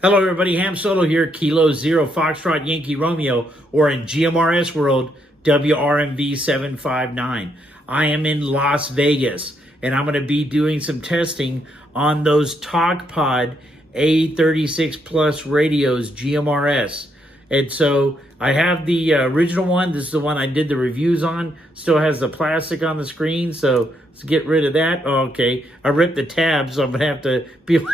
Hello everybody, Ham Solo here, Kilo Zero Foxtrot Yankee Romeo, or in GMRS world, WRMV 759. I am in Las Vegas, and I'm going to be doing some testing on those Talkpod A36 Plus radios, GMRS. And so I have the original one. This is the one I did the reviews on. Still has the plastic on the screen, so let's get rid of that. Oh, okay, I ripped the tabs, so I'm going to have to peel...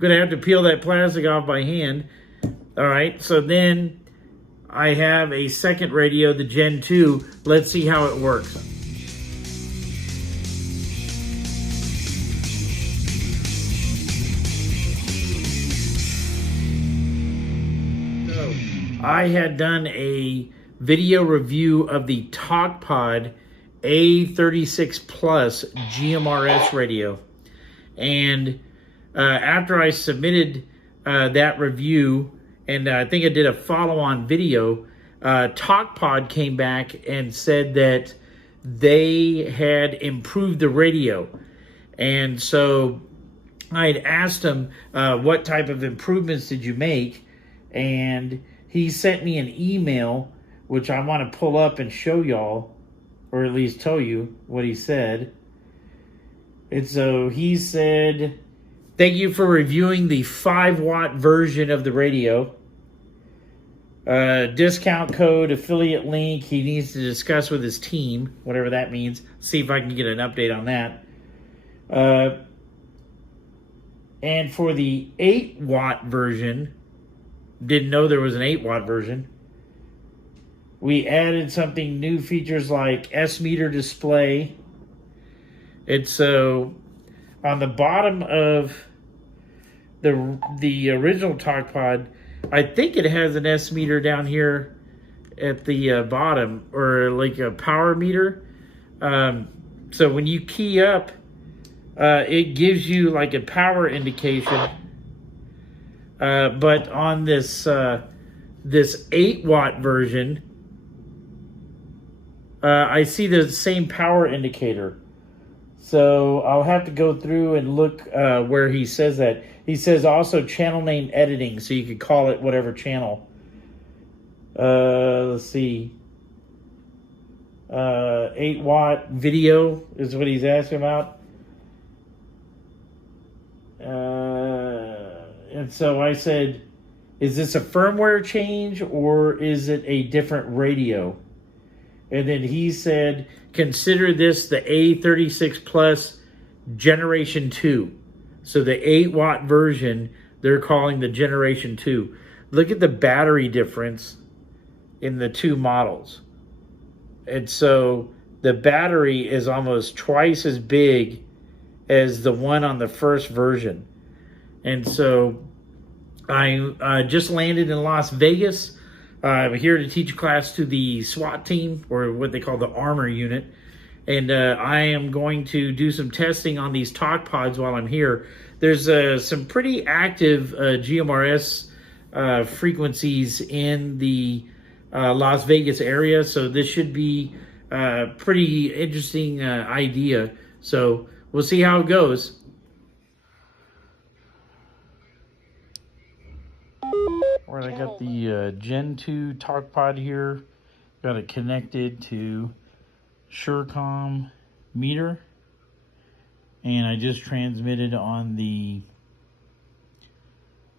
Gonna have to peel that plastic off by hand. All right, so then I have a second radio, the Gen 2. Let's see how it works. So I had done a video review of the Talkpod A36 Plus GMRS radio, and after I submitted that review, and I think I did a follow-on video, Talkpod came back and said that they had improved the radio. And so I had asked him, what type of improvements did you make? And he sent me an email, which I want to pull up and show y'all, or at least tell you what he said. And so he said, "Thank you for reviewing the 5-watt version of the radio. Discount code, affiliate link, he needs to discuss with his team," whatever that means. See if I can get an update on that. And for the 8-watt version, didn't know there was an 8-watt version. We added something new, features like S-meter display. And so on the bottom of the original Talkpod, I think it has an S meter down here at the bottom, or like a power meter. So when you key up, it gives you like a power indication. But on this 8-watt version, I see the same power indicator. So I'll have to go through and look where he says that. He says also channel name editing, so you could call it whatever channel. Let's see. 8-watt video is what he's asking about. And so I said, is this a firmware change or is it a different radio? And then he said, consider this the A36 Plus Generation 2. So the 8-watt version, they're calling the Generation 2. Look at the battery difference in the two models. And so the battery is almost twice as big as the one on the first version. And so I just landed in Las Vegas. I'm here to teach a class to the SWAT team, or what they call the armor unit. And I am going to do some testing on these Talkpods while I'm here. There's some pretty active GMRS frequencies in the Las Vegas area, so this should be a pretty interesting idea. So we'll see how it goes. All right, I got the Gen 2 Talkpod here. Got it connected to Surecom meter, and I just transmitted on the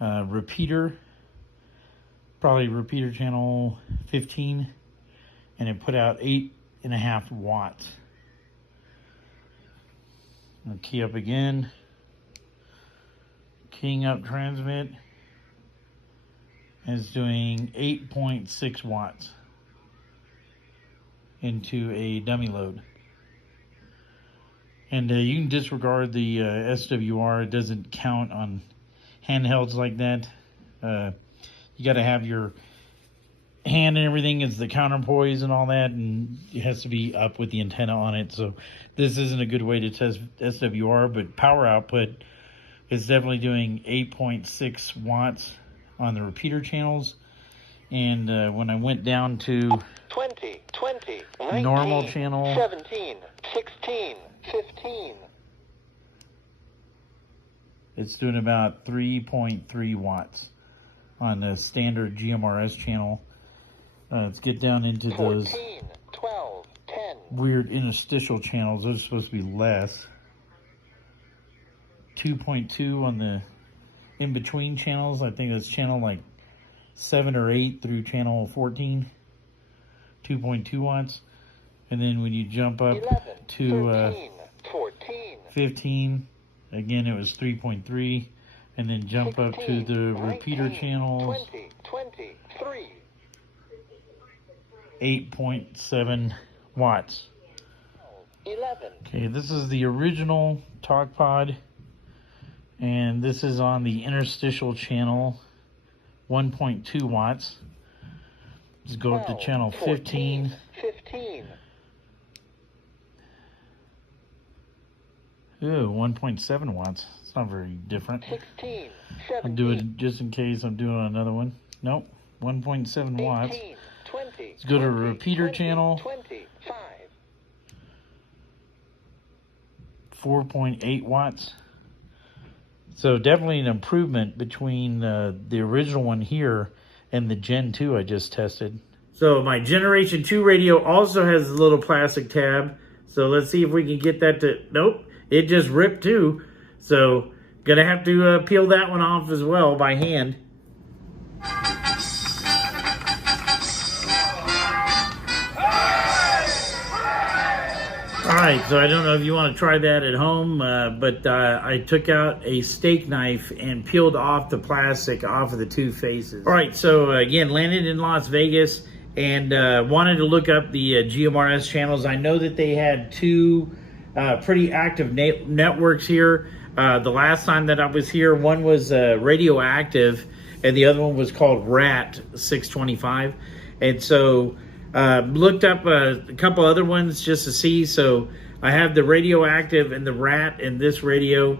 repeater, probably repeater channel 15, and it put out 8.5 watts. I'll key up again, keying up transmit, and it's doing 8.6 watts into a dummy load. And you can disregard the SWR. It doesn't count on handhelds like that. You got to have your hand and everything as the counterpoise and all that, and it has to be up with the antenna on it. So this isn't a good way to test SWR, but power output is definitely doing 8.6 watts on the repeater channels. And when I went down to 20, 19, normal channel, 17, 16, 15. It's doing about 3.3 watts on the standard GMRS channel. Let's get down into 14, those 12, 10. weird interstitial channels. Those are supposed to be less. 2.2 on the in-between channels. I think that's channel like 7 or 8 through channel 14. 2.2 watts. And then when you jump up 11, to 13, 14, 15, again it was 3.3. And then jump up to 16, the repeater 19, channels, 20, 23. 8.7 watts. 11. Okay, this is the original Talkpod, and this is on the interstitial channel, 1.2 watts. Let's go up to 12, channel 15. 15. Ooh, 1.7 watts. It's not very different. 16, I'll do 17. it just in case I'm doing another one. Nope, 1.7 watts. 18, 20, Let's go to 20, repeater 20, channel. 25. 4.8 watts. So definitely an improvement between the original one here and the Gen 2 I just tested. So my Generation 2 radio also has a little plastic tab. So let's see if we can get that to... Nope, it just ripped too. So gonna have to peel that one off as well by hand. Alright, so I don't know if you want to try that at home, but I took out a steak knife and peeled off the plastic off of the two faces. Alright, so again, landed in Las Vegas and wanted to look up the GMRS channels. I know that they had two pretty active networks here. The last time that I was here, one was Radioactive and the other one was called RAT 625. And so looked up a couple other ones just to see. So I have the Radioactive and the RAT and this radio.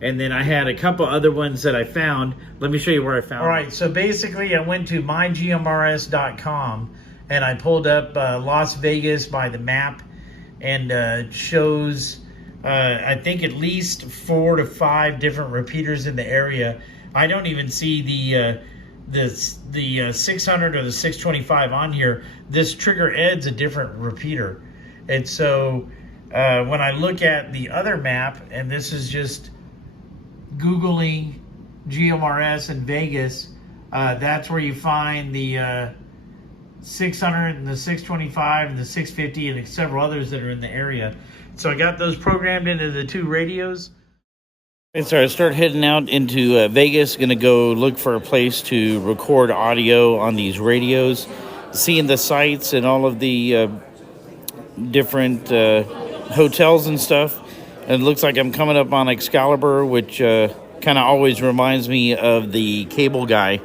And then I had a couple other ones that I found. Let me show you where I found them. All right, so basically I went to mygmrs.com and I pulled up Las Vegas by the map, and shows I think at least 4 to 5 different repeaters in the area. I don't even see the 600 or the 625 on here. This Trigger Ed's a different repeater. And so when I look at the other map, and this is just Googling GMRS in Vegas, that's where you find the 600 and the 625 and the 650 and several others that are in the area. So I got those programmed into the two radios. And so I start heading out into Vegas, going to go look for a place to record audio on these radios, seeing the sites and all of the different hotels and stuff. And it looks like I'm coming up on Excalibur, which kind of always reminds me of the Cable Guy.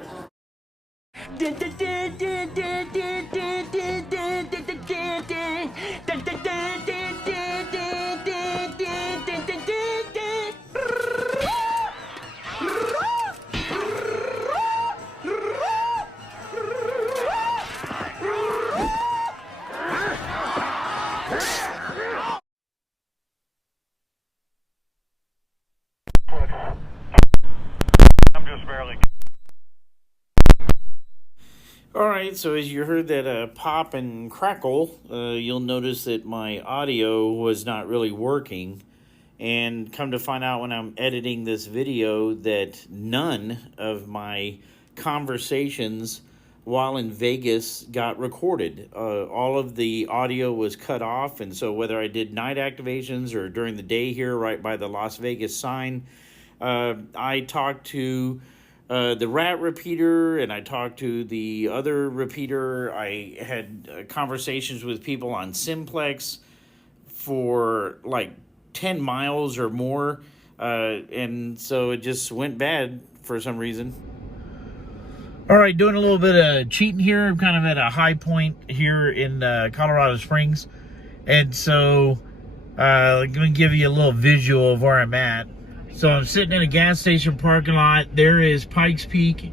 Alright, so as you heard that pop and crackle, you'll notice that my audio was not really working. And come to find out when I'm editing this video that none of my conversations while in Vegas got recorded. All of the audio was cut off, and so whether I did night activations or during the day here right by the Las Vegas sign, I talked to the RAT repeater, and I talked to the other repeater. I had conversations with people on Simplex for like 10 miles or more, and so it just went bad for some reason. All right, doing a little bit of cheating here. I'm kind of at a high point here in Colorado Springs, and so I'm going to give you a little visual of where I'm at. So I'm sitting in a gas station parking lot. There is Pikes Peak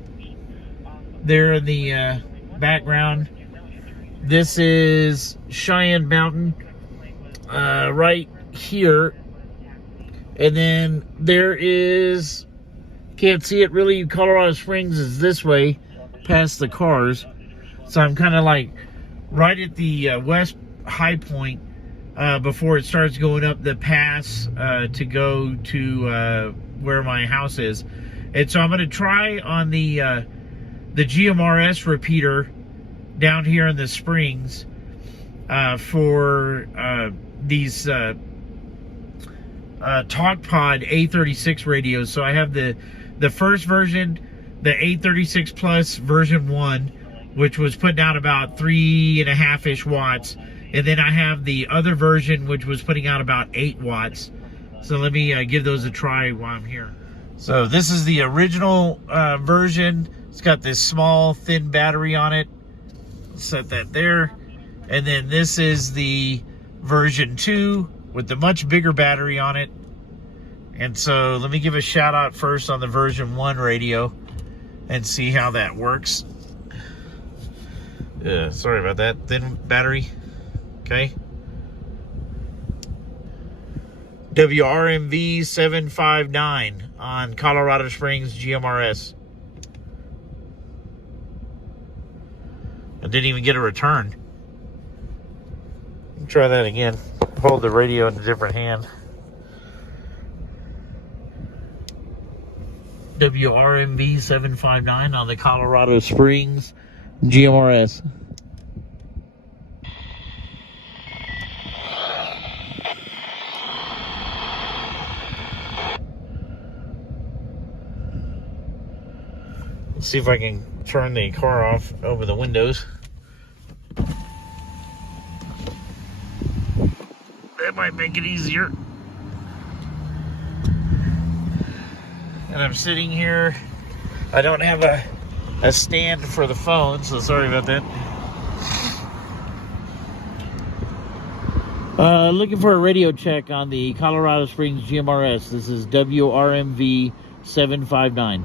there in the background. This is Cheyenne Mountain right here. And then there is, can't see it really, Colorado Springs is this way, past the cars. So I'm kind of like right at the west high point before it starts going up the pass to go to where my house is. And so I'm going to try on the GMRS repeater down here in the Springs for these Talkpod A36 radios. So I have the first version, the A36 Plus version 1, which was putting out about 3.5-ish watts. And then I have the other version, which was putting out about 8 watts. So let me give those a try while I'm here. So this is the original version. It's got this small, thin battery on it. Set that there. And then this is the version 2 with the much bigger battery on it. And so let me give a shout out first on the version 1 radio and see how that works. Sorry about that. Thin battery. Okay. WRMV 759 on Colorado Springs GMRS. I didn't even get a return. Try that again. Hold the radio in a different hand. WRMV 759 on the Colorado Springs GMRS. Let's see if I can turn the car off over the windows. That might make it easier. And I'm sitting here. I don't have a stand for the phone, so sorry about that. Looking for a radio check on the Colorado Springs GMRS. This is WRMV 759.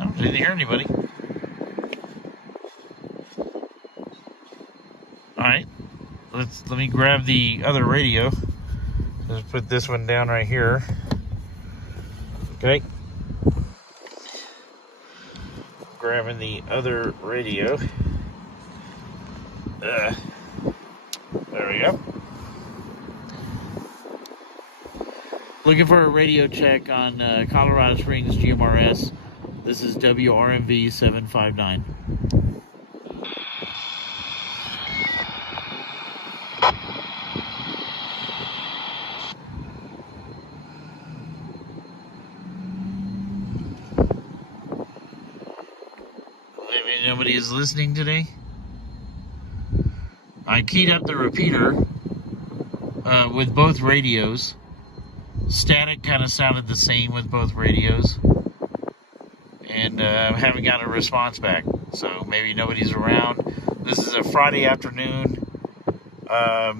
I didn't hear anybody. Alright, let me grab the other radio. Just put this one down right here. Okay. Grabbing the other radio. There we go. Looking for a radio check on Colorado Springs GMRS. This is WRMV 759. Maybe nobody is listening today. I keyed up the repeater with both radios. Static kind of sounded the same with both radios. And haven't gotten a response back. So maybe nobody's around. This is a Friday afternoon,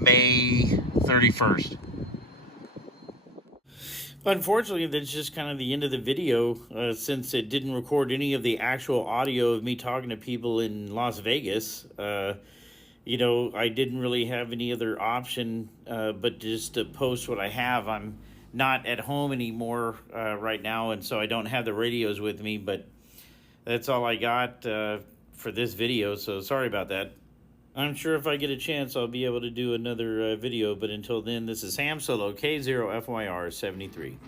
May 31st. Unfortunately, that's just kind of the end of the video, since it didn't record any of the actual audio of me talking to people in Las Vegas. You know, I didn't really have any other option but just to post what I have. I'm not at home anymore right now, and so I don't have the radios with me, but that's all I got for this video, so sorry about that. I'm sure if I get a chance, I'll be able to do another video, but until then, this is Ham Solo K0FYR 73.